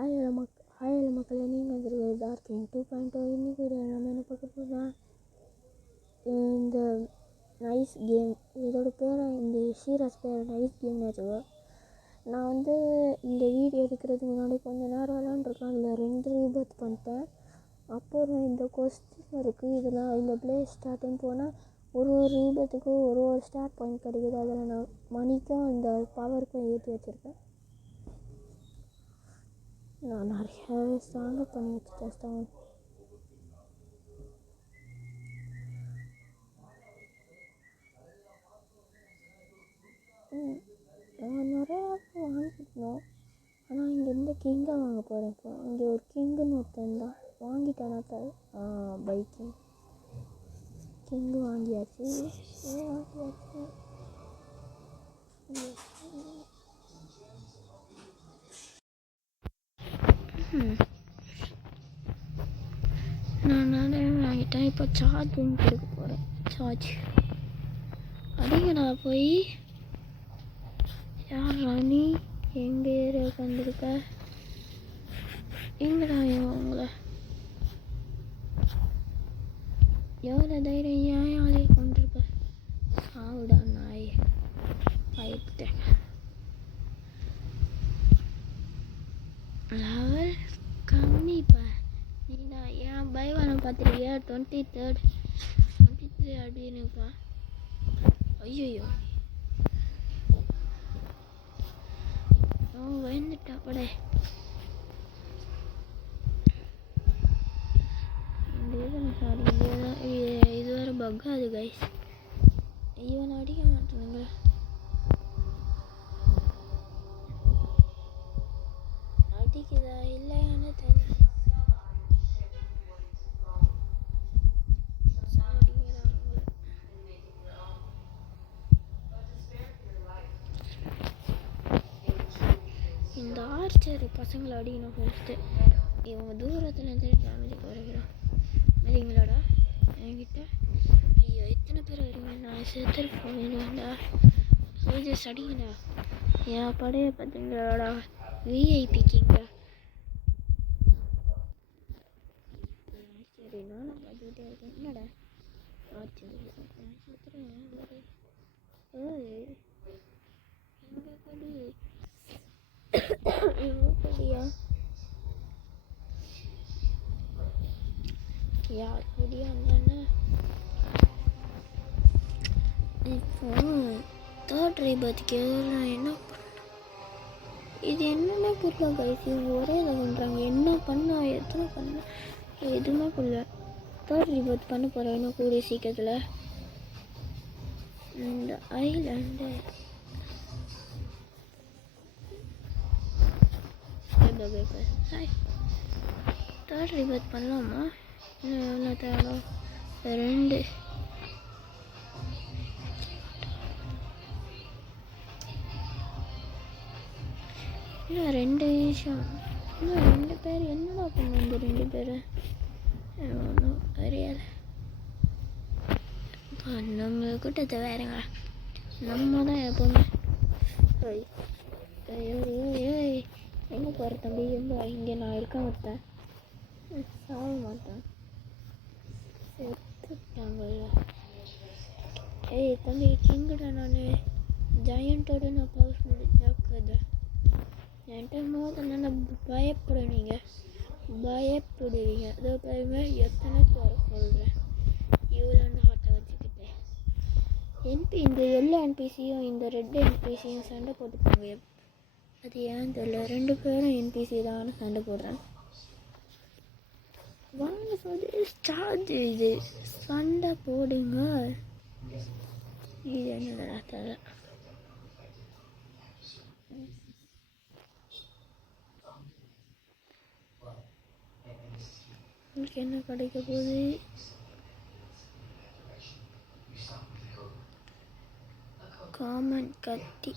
Hi hello மக்களே, நீங்கள் வந்துருக்கிறது dark king 2.0. இன்றைக்கி ஒரு நம்ம என்ன பார்க்க போகிறோம், இந்த நைஸ் கேம். இதோட பேரை இந்த சீரியஸ் பேர் நைஸ் கேம்னு வச்சுக்கோ. நான் வந்து இந்த வீடியோ எடுக்கிறதுக்கு முன்னாடி கொஞ்சம் நேரம் விளாண்டுருக்கேன். அதில் 2 ரீபர்த் பண்ணிட்டேன். அப்புறம் இந்த கொஸ்டின் இருக்குது. இதில் இந்த ப்ளே ஸ்டார்ட்னு போனால் ஒரு ரீபத்துக்கு ஒரு ஸ்டார்ட் பாயிண்ட் கிடைக்குது. அதில் நான் மணிக்கும் இந்த பவருக்கும் ஏற்றி வச்சுருக்கேன். நான் நிறையாவே ஸ்ட்ராங்காக பண்ணி வச்சுட்டேன். நான் நிறையா வாங்கிக்கணும். ஆனால் இங்கே இந்த கிங்கை வாங்க போகிறேன். இப்போ இங்கே ஒரு கிங்குன்னு ஒருத்தன் தான் வாங்கிட்டேனா பைக்கிங் கிங்கு வாங்கியாச்சு. நான் வாங்கிட்டேன். இப்போ சார்ஜிங் கொடுக்க போகிறேன். சார்ஜ் அடிங்கடா போய். யார் ராணி எங்கள் ஏரியாவுக்கு வந்திருக்க? எங்கடா உங்களை எவ்வளோ தைரியம் ஏன் ஆளையை கொண்டிருக்க? சாவுடா நாய். பயத்துட்டேன். லெவல் கம்மிப்பா. நீடா ஏன் பைவான பார்த்துருக்கியா? 23 அப்படின்னுப்பா. ஐயோ அவன் பயந்துட்டா படே. இது வேறு பக்காது கைஸ். இவனை அடிக்க மாட்டேனுங்க. அடிக்குதா இல்லையான்னு தெரியல. இந்த ஆர்ச்சர் பசங்களை அடிக்கணும் ஃபஸ்ட்டு. இவங்க தூரத்துலேருந்து டேமேஜ் குறைக்கிறோம். வரீங்களாடா என்கிட்ட? ஐயோ எத்தனை பேர் வரீங்க? நான் செத்துட்டு போவேன்டா. சோல்ஜர்ஸ் அடிங்கடா. என் படையை பார்த்தீங்களாடா? விஐபி கிங்க. சரி நானும் பார்த்துக்கிட்டே இருக்கேன். என்னடா ஆச்சு எங்கே கொடி கொடியா? யார் கொடியா இருந்தானே? இப்போ 3rd ரீபத்துக்கு நான் என்ன பண்ண? இது என்னென்ன புரியல கைஸ். இவங்க ஒரே இதை பண்ணுறாங்க. என்ன பண்ண எத்தனை பண்ண எதுவுமே புரியல. 3rd ரீபத் பண்ண போகிறேன் இன்னும் கூடிய சீக்கிரத்தில். இந்த ஐலாண்டு ஹாய் 3rd ரீபத் பண்ணலாமா? இன்னும் எவ்வளோ தேவை? 2 இன்னும் 2 நிமிஷம். இன்னும் 2 பேர் என்னடா பண்ண? இந்த 2 பேர் ஒன்றும் அறியாது. நம்ம கூட்டத்தை வேறுங்க. நம்ம தான் எப்போவுமே எங்கே போகிற தம்பி? இங்கே நான் இருக்க மாட்டேன். சாக மாட்டேன். செத்துட்டாங்கல்ல. ஏய் தம்பி கிங்குடா. நான் ஜாயண்ட்டோட நான் பவர்ஃபுல் ஜாக்குது. என்கிட்ட மோதல் பயப்படுவீங்க. அதோ பாருங்க எத்தனை பேர் சொல்கிறேன். இவ்வளோன்னு ஹாட்டை வச்சுக்கிட்டேன். இந்த எல்லோ என்பிசியும் இந்த ரெட் என்பிசியும் சண்டை போட்டுப்பாங்க. அது ஏன் தெரியல. 2 பேரும் என்பிசி தான் சண்டை போடுறேன். வாங்க சொல்லி சார்ஜ் இது சண்டை போடுங்க. இது என்னடா தெரியல. உங்களுக்கு என்ன கிடைக்க போகுது? காமன் கத்தி.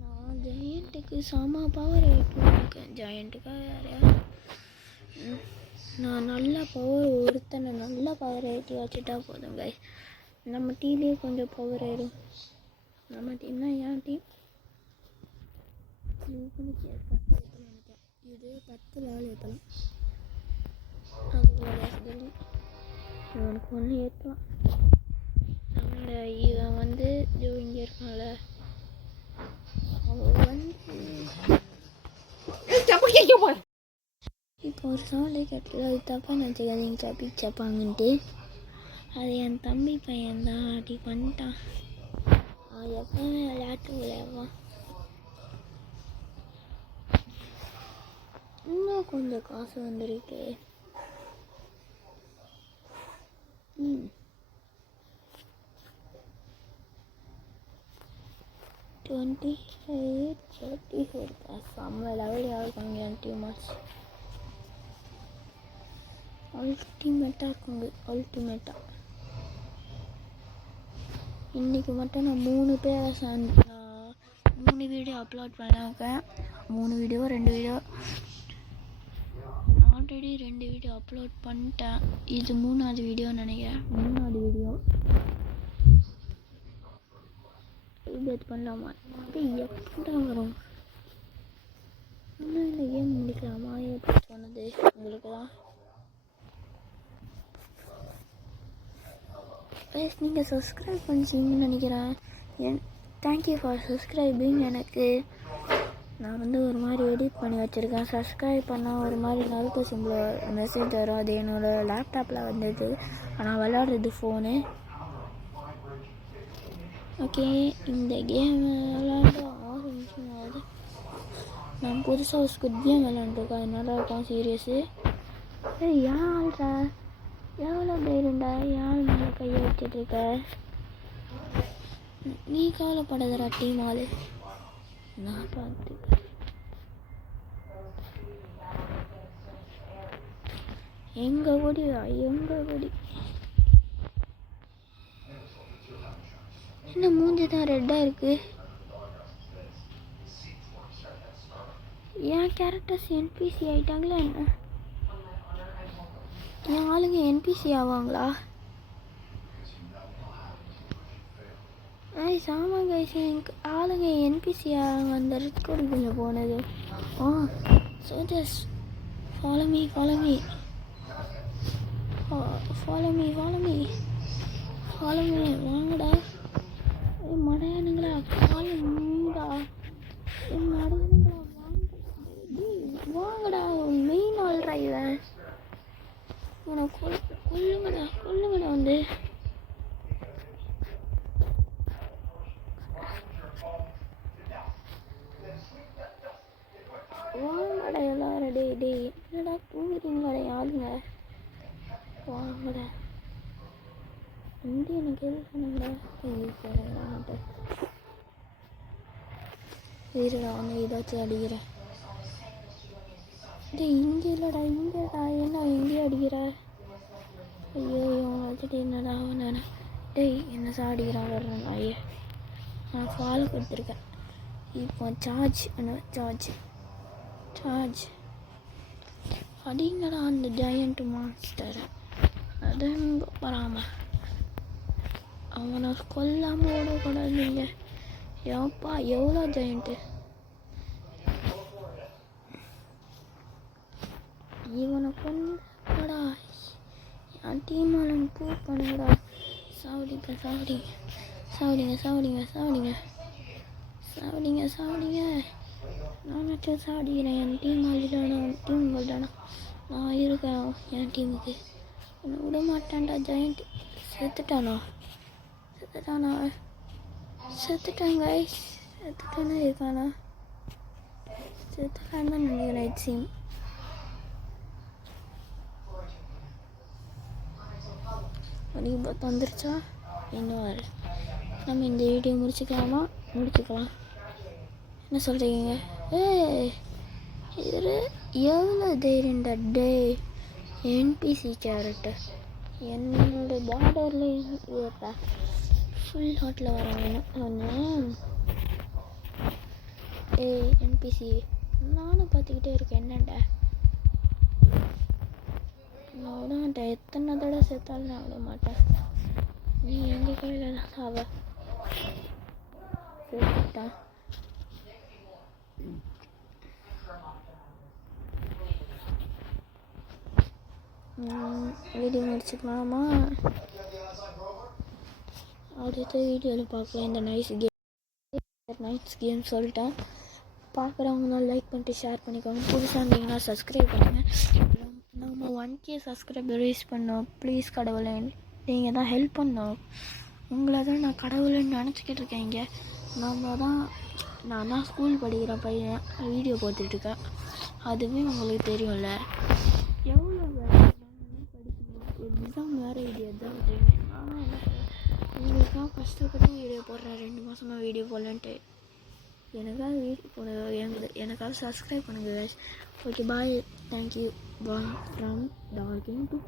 நான் ஜெயண்ட்டு எனக்கு செம பவர் ஏற்றுவாங்க ஜாயிண்ட்டுக்காக யாரையா நான் நல்லா பவர் ஒருத்தனை நல்லா பவர் ஏற்றி வச்சுட்டா போதும் கைஸ். நம்ம டீம்லேயே கொஞ்சம் பவர் ஏறும். நம்ம டீம்னா என் டீம் இது 10 லெவல் ஏற்றலாம். அது இவனுக்கு ஒன்று ஏற்றலாம். நம்மளோட இவன் வந்து ஜோ இங்கே இருக்கான்ல அவன் வந்து இப்போ ஒரு சவுண்டே கட்டல. அது தப்பாக நினச்சிக்காதீங்க சப்பிக் சப்பாங்கன்ட்டு. அது என் தம்பி பையன்தான் அப்படி பண்ணிட்டான். அவன் எப்பவுமே விளையாட்டு விளையாடுவான். இன்னும் கொஞ்சம் காசு வந்திருக்கு. 28-34 செம்ம லெவல் யாருக்காங்க என் டீம் மேட்ச். அல்டிமேட்டாக இருக்குங்க அல்டிமேட்டாக. இன்றைக்கி மட்டும் நான் 3 பேரை நான் 3 வீடியோ அப்லோட் பண்ணிருக்கேன். 3 video 2 video already 2 video upload பண்ணிட்டேன். இது 3ஆவது வீடியோன்னு நினைக்கிறேன். 3ஆவது வீடியோ அப்டேட் பண்ணலாமா? எப்படா வரும்? இன்னும் இந்த கேம் முடிக்கலாமா? எப்படி சொன்னது உங்களுக்கு தான். ப்ளீஸ் நீங்கள் சப்ஸ்கிரைப் பண்ணிச்சிங்கன்னு நினைக்கிறேன். Thank you for subscribing. எனக்கு நான் வந்து ஒரு மாதிரி எடிட் பண்ணி வச்சுருக்கேன். சப்ஸ்கிரைப் பண்ணால் ஒரு மாதிரி நறுக்க சிம்பிள் மெசேஜ் வரும். அது என்னோடய லேப்டாப்பில் வந்தது. ஆனால் விளையாடுறது ஃபோனு. ஓகே, இந்த கேம் விளையாண்டு 6 நிமிஷம் ஆகுது. நான் புதுசாக ஒரு ஸ்குட் கேம் விளையாண்டுருக்கேன். அது நல்லா இருக்கும் சீரியஸு. ஏன் ஆள்றா எவ்வளோ தைரியண்டா யார் மேலே கையை வச்சிட்ருக்க? நீ கவலைப்படாதடா டீம் ஆள், நான் பார்த்துக்கிறேன். எங்கள் கொடிடா எங்கள் கொடி. என்ன மூஞ்சி தான் ரெட்டாக இருக்குது. என் கேரக்டர்ஸ் என்பிசி ஆகிட்டாங்களா என்ன? என் ஆளுங்க என்பிசி ஆவாங்களா? ஆமாம் கைஸ், எனக்கு ஆளுங்க என்பிசி ஆவாங்க. அந்த ரெட் கோடிக்குள்ளே போனது. So just follow me follow me follow me follow me follow me. வாங்கடா மடையானுங்களா, ஃபாலோ மீடா மடையானுங்களா, வாங்கடா மெயின் ஆள்றா இவன். இவனை கொல்லுங்கடா கொல்லுங்கடா வந்து. வாங்கடா எல்லாரும். டே என்னடா தூங்குறீங்களா யாருங்க? வாங்கடா வந்து எனக்கு எது சொன்னீங்களா? இருடா வந்து ஏதாச்சும் அடிக்கிறேன். டேய் இங்கே இல்லைடா இங்கேடா. என்ன எங்கேயும் அடிக்கிற? ஐயோ இவன் வச்சுட்டு என்னடா நான். டேய் என்ன சாடிக்கிறான் வர்றேன் ஐயா. நான் ஃபால் கொடுத்துருக்கேன். இப்போ சார்ஜ் அடிங்கடா அந்த ஜாயண்ட் மான்ஸ்டர். அதான் வராம அவனை கொல்லாமல் ஓடக்கூடாது. நீங்கள் ஏப்பா எவ்வளோ ஜாயிண்ட்டு. இவனை கொண்டா என் டீமாலும் ப்ரூவ் பண்ணுங்கடா. சாவடிங்க நானாச்சும் சாவடிக்கிறேன். என் டீம் ஆளிடானா டீம் உங்கள்டானா நான் இருக்கேன். என் டீமுக்கு என்னை விட மாட்டேன்டா. Joint செத்துட்டானா guys. செத்துட்டானா இருக்கானா? செத்துட்டான்னு தான் நினைக்கிறேன். இட் சீம் வரைக்கும் பார்த்து வந்துருச்சா? இன்னும் வரல. நம்ம இந்த வீடியோ முடிச்சுக்கலாம். என்ன சொல்கிறீங்க? இது எவ்வளோ தைரியண்டா டே. என்பிசி கேரக்டர் என்னோட பார்டரில் ஃபுல் ஹாட்டில் வரவங்க ஒன்று என்பிசி நானும் பார்த்துக்கிட்டே இருக்கேன். என்னண்டா நான் விட மாட்டேன். எத்தனை தடவை சேர்த்தாலும் நான் விட மாட்டேன். நீ எங்கள் கையில் தான் அவ சேர்த்துட்டேன். வீடியோ முடிச்சுக்கலாமா? அடுத்த வீடியோவில் பார்க்கலாம். இந்த நைஸ் கேம் சொல்லிட்டேன். பார்க்குறவங்களாம் லைக் பண்ணிட்டு ஷேர் பண்ணிக்கோங்க. புதுசாக இருந்தீங்கன்னா சப்ஸ்கிரைப் பண்ணுங்கள். நம்ம 1K சப்ஸ்கிரைபர் ரீச் பண்ணோம். ப்ளீஸ் கடவுளே, நீங்கள் தான் ஹெல்ப் பண்ணோம். உங்களை தான் நான் கடவுள்னு நினச்சிக்கிட்டு இருக்கேன். இங்கே நான் தான் ஸ்கூல் படிக்கிற பையன் வீடியோ பார்த்துட்ருக்கேன். அதுவே உங்களுக்கு தெரியும்ல எவ்வளோ படிக்கணும். எக்ஸாம் வேறு இது எக்ஸாம் டைமு. ஆனால் என்ன உங்களுக்காக கஷ்டப்பட்டு வீடியோ போடுறேன். 2 மாதமாக வீடியோ போடலன்ட்டு எனக்காக வீடியோ போட எனக்காக சப்ஸ்கிரைப் பண்ணுங்கள். Okay bye. Thank you. Bye from டார்கிங் 2.